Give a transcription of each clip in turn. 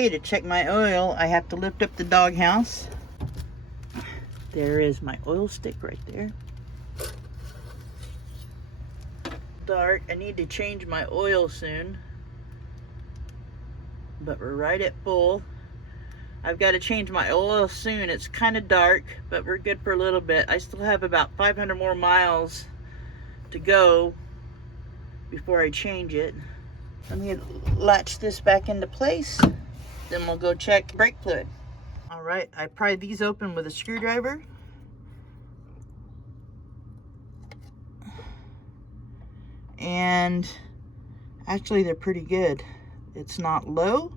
Okay, to check my oil, I have to lift up the doghouse. There is my oil stick right there. Dark. I need to change my oil soon, but we're right at full. I've got to change my oil soon. It's kind of dark, but we're good for a little bit. I still have about 500 more miles to go before I change it. Let me latch this back into place, then we'll go check brake fluid. All right, I pried these open with a screwdriver. And actually they're pretty good. It's not low.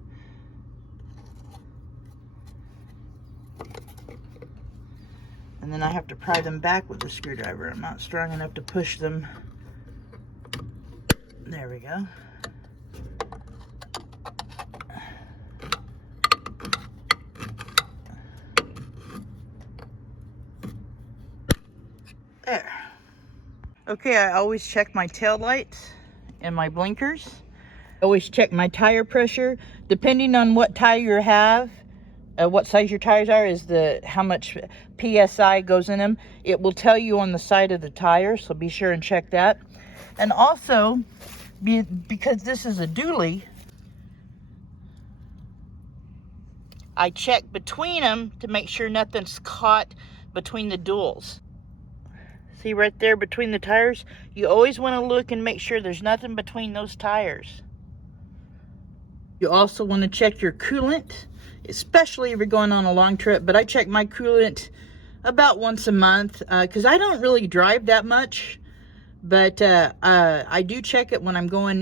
And then I have to pry them back with the screwdriver. I'm not strong enough to push them. There we go. There. Okay, I always check my tail lights and my blinkers. I always check my tire pressure. Depending on what tire you have, what size your tires are, is how much PSI goes in them. It will tell you on the side of the tire, so be sure and check that. And also, because this is a dually, I check between them to make sure nothing's caught between the duals. See right there between the tires? You always want to look and make sure there's nothing between those tires. You also want to check your coolant, especially if you're going on a long trip. But I check my coolant about once a month because I don't really drive that much. But I do check it when I'm going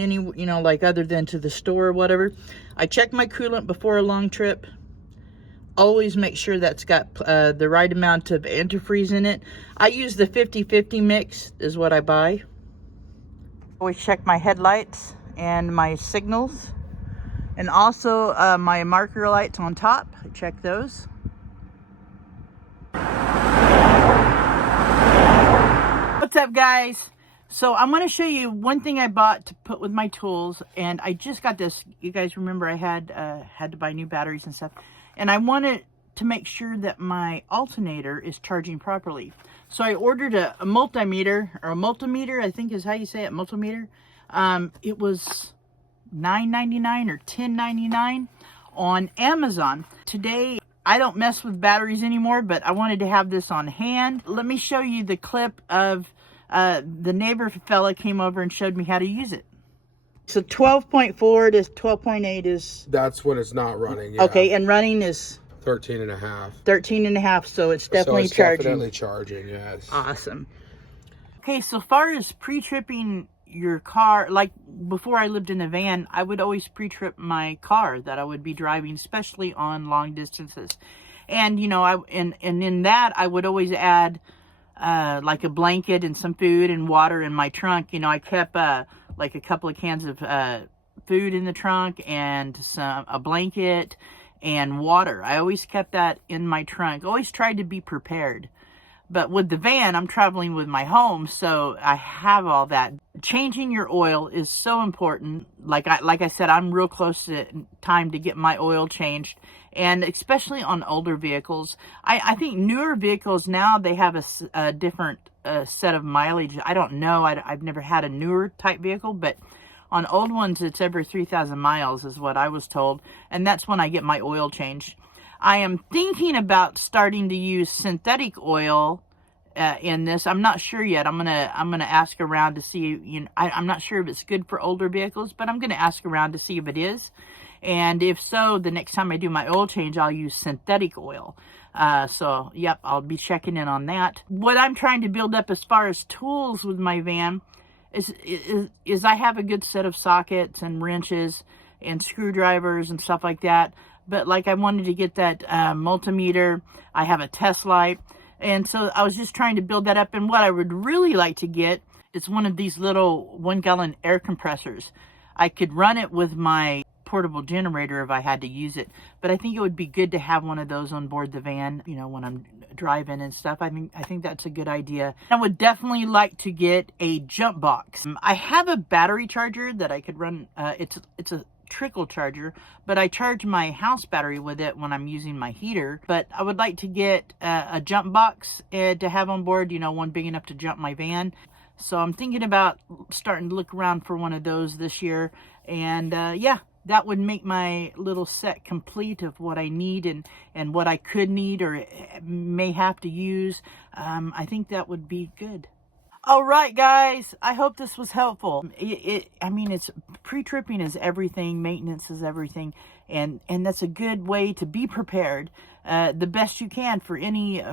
like other than to the store or whatever. I check my coolant before a long trip. Always make sure that's got the right amount of antifreeze in it. I use the 50-50 mix is what I buy. Always check my headlights and my signals. And also my marker lights on top. I check those. What's up, guys? So I'm going to show you one thing I bought to put with my tools. And I just got this. You guys remember I had to buy new batteries and stuff. And I wanted to make sure that my alternator is charging properly. So I ordered a multimeter, or a multimeter, I think is how you say it, multimeter. It was $9.99 or $10.99 on Amazon. Today, I don't mess with batteries anymore, but I wanted to have this on hand. Let me show you the clip of the neighbor fella came over and showed me how to use it. So 12.4 to 12.8 is... That's when it's not running, yeah. Okay, and running is... 13 and a half. 13 and a half, so it's definitely charging. Definitely charging, yes. Awesome. Okay, so far as pre-tripping your car, like before I lived in a van, I would always pre-trip my car that I would be driving, especially on long distances. And, and in that, I would always add like a blanket and some food and water in my trunk. I kept... like a couple of cans of food in the trunk and a blanket and water. I always kept that in my trunk. Always tried to be prepared. But with the van, I'm traveling with my home, so I have all that. Changing your oil is so important. Like I said, I'm real close to time to get my oil changed, and especially on older vehicles. I think newer vehicles now, they have a different set of mileage. I don't know. I've never had a newer type vehicle, but on old ones, it's every 3,000 miles is what I was told, and that's when I get my oil changed. I am thinking about starting to use synthetic oil in this. I'm not sure yet. I'm gonna ask around to see. I'm not sure if it's good for older vehicles, but I'm gonna ask around to see if it is. And if so, the next time I do my oil change, I'll use synthetic oil. So, yep, I'll be checking in on that. What I'm trying to build up as far as tools with my van is I have a good set of sockets and wrenches and screwdrivers and stuff like that. But like I wanted to get that multimeter. I have a test light. And so I was just trying to build that up. And what I would really like to get is one of these little 1-gallon air compressors. I could run it with my portable generator if I had to use it. But I think it would be good to have one of those on board the van, when I'm driving and stuff. I think that's a good idea. I would definitely like to get a jump box. I have a battery charger that I could run. It's a trickle charger, but I charge my house battery with it when I'm using my heater. But I would like to get a jump box to have on board, you know, one big enough to jump my van. So I'm thinking about starting to look around for one of those this year. And yeah, that would make my little set complete of what I need and what I could need or may have to use. I think that would be good. All right, guys, I hope this was helpful. I mean, it's pre-tripping is everything, maintenance is everything, and that's a good way to be prepared the best you can for any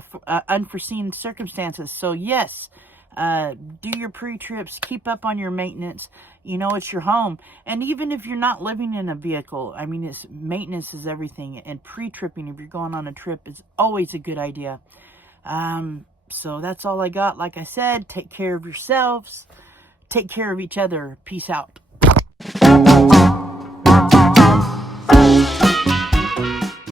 unforeseen circumstances. So yes, do your pre-trips, keep up on your maintenance. You know, it's your home. And even if you're not living in a vehicle, I mean, maintenance is everything, and pre-tripping, if you're going on a trip, is always a good idea. So that's all I got. Like I said, take care of yourselves. Take care of each other. Peace out.